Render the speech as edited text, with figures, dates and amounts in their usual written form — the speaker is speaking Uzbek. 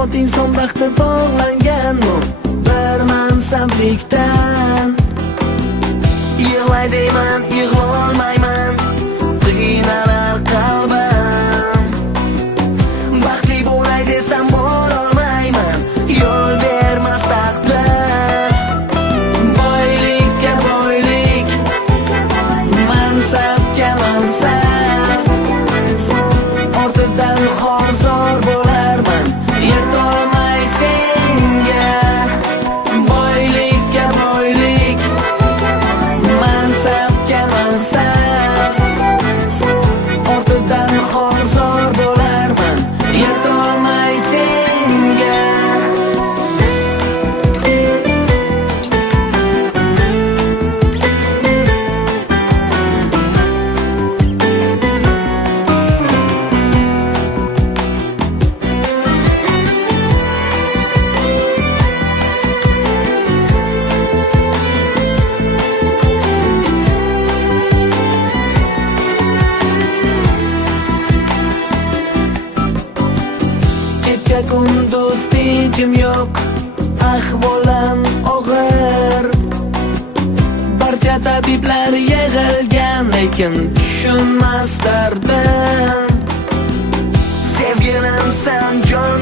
hayoting son baxti bog'langanmi bir mansablikdan. Yig'lay deyman, yig'olmayman, qiynalar qalbim. Baxtli bo'lay desam borolmayman, yo'l bermas taqdir. Boylikka boylik, mansabga mansab, ortidan xor-zor bo'larman, yetolmay senga. Boylikka boylik, mansabga mansab, ortidan xor-zor bo'larman, yetolmay senga. Kecha kunduz tinchim yo'q, ahvolim og'ir. Barcha tabiblar yig'ilgan, lekin tushunmas dardim. Sevgilim sen jon